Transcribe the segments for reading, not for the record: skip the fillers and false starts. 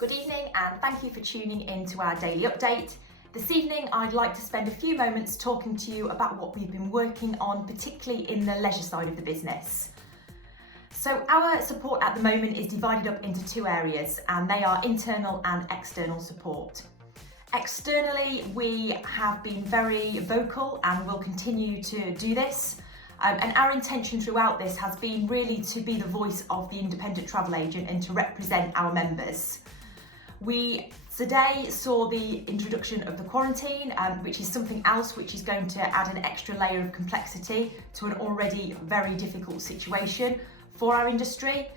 Good evening and thank you for tuning in to our daily update. This evening I'd like to spend a few moments talking to you about what we've been working on, particularly in the leisure side of the business. So our support at the moment is divided up into two areas, and they are internal and external support. Externally, we have been very vocal and will continue to do this. And our intention throughout this has been really to be the voice of the independent travel agent and to represent our members. We today saw the introduction of the quarantine, which is something else which is going to add an extra layer of complexity to an already very difficult situation for our industry.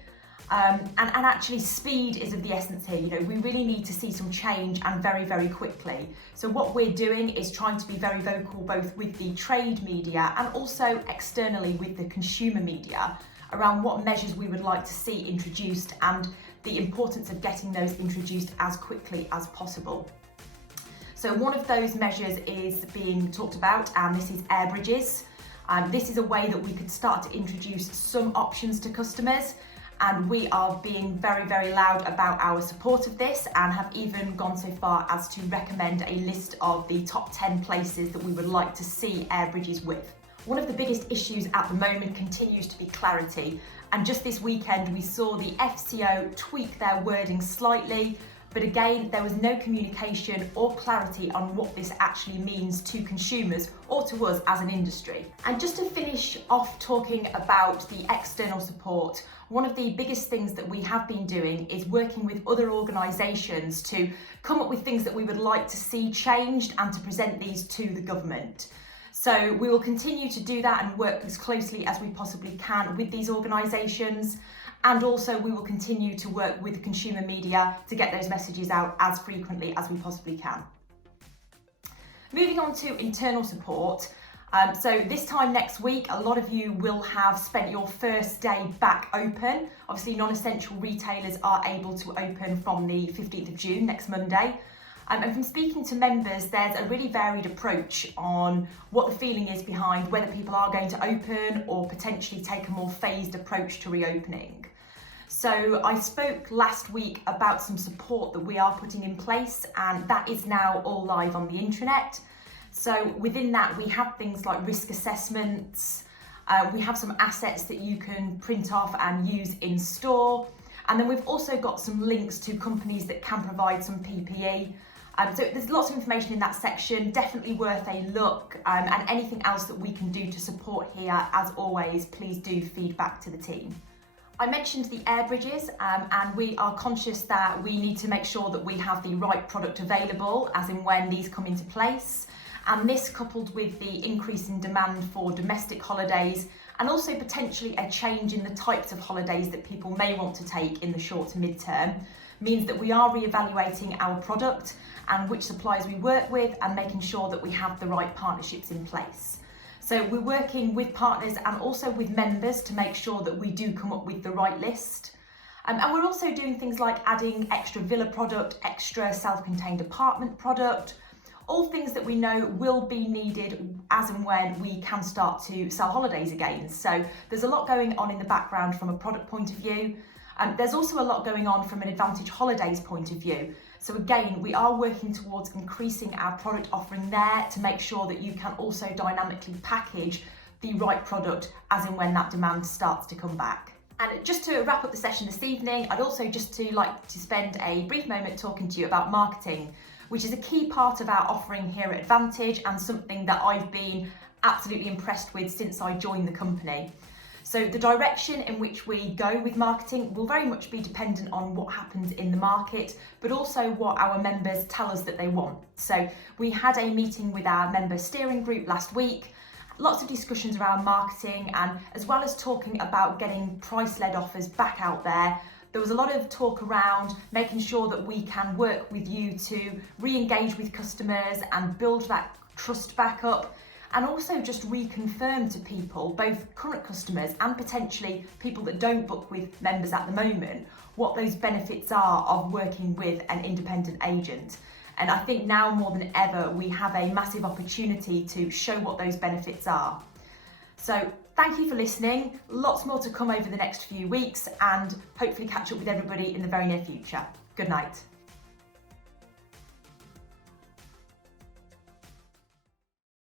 And actually speed is of the essence here. We really need to see some change, and very, very quickly. So what we're doing is trying to be very vocal, both with the trade media and also externally with the consumer media, around what measures we would like to see introduced and the importance of getting those introduced as quickly as possible. So one of those measures is being talked about, and this is air bridges. This is a way that we could start to introduce some options to customers, and we are being very, very loud about our support of this, and have even gone so far as to recommend a list of the top 10 places that we would like to see air bridges with. One of the biggest issues at the moment continues to be clarity, and just this weekend we saw the FCO tweak their wording slightly, but again there was no communication or clarity on what this actually means to consumers or to us as an industry. And just to finish off talking about the external support, one of the biggest things that we have been doing is working with other organisations to come up with things that we would like to see changed and to present these to the government. So we will continue to do that and work as closely as we possibly can with these organisations, and also we will continue to work with consumer media to get those messages out as frequently as we possibly can. Moving on to internal support. So this time next week, a lot of you will have spent your first day back open. Obviously, non-essential retailers are able to open from the 15th of June, next Monday. And from speaking to members, there's a really varied approach on what the feeling is behind whether people are going to open or potentially take a more phased approach to reopening. So I spoke last week about some support that we are putting in place, and that is now all live on the intranet. So within that, we have things like risk assessments, we have some assets that you can print off and use in store, and then we've also got some links to companies that can provide some PPE. So there's lots of information in that section, definitely worth a look, and anything else that we can do to support here, as always, please do feed back to the team. I mentioned the air bridges, and we are conscious that we need to make sure that we have the right product available as in when these come into place. And this, coupled with the increase in demand for domestic holidays, and also potentially a change in the types of holidays that people may want to take in the short to mid-term, means that we are re-evaluating our product and which suppliers we work with, and making sure that we have the right partnerships in place. So we're working with partners and also with members to make sure that we do come up with the right list. And we're also doing things like adding extra villa product, extra self-contained apartment product, all things that we know will be needed as and when we can start to sell holidays again. So there's a lot going on in the background from a product point of view. There's also a lot going on from an Advantage Holidays point of view. So again, we are working towards increasing our product offering there to make sure that you can also dynamically package the right product as and when that demand starts to come back. And just to wrap up the session this evening, I'd also just like to spend a brief moment talking to you about marketing, which is a key part of our offering here at Advantage, and something that I've been absolutely impressed with since I joined the company. So the direction in which we go with marketing will very much be dependent on what happens in the market, but also what our members tell us that they want. So we had a meeting with our member steering group last week, lots of discussions around marketing, and as well as talking about getting price-led offers back out there, there was a lot of talk around making sure that we can work with you to re-engage with customers and build that trust back up, and also just reconfirm to people, both current customers and potentially people that don't book with members at the moment, what those benefits are of working with an independent agent. And I think now more than ever, we have a massive opportunity to show what those benefits are. So thank you for listening. Lots more to come over the next few weeks, and hopefully catch up with everybody in the very near future. Good night.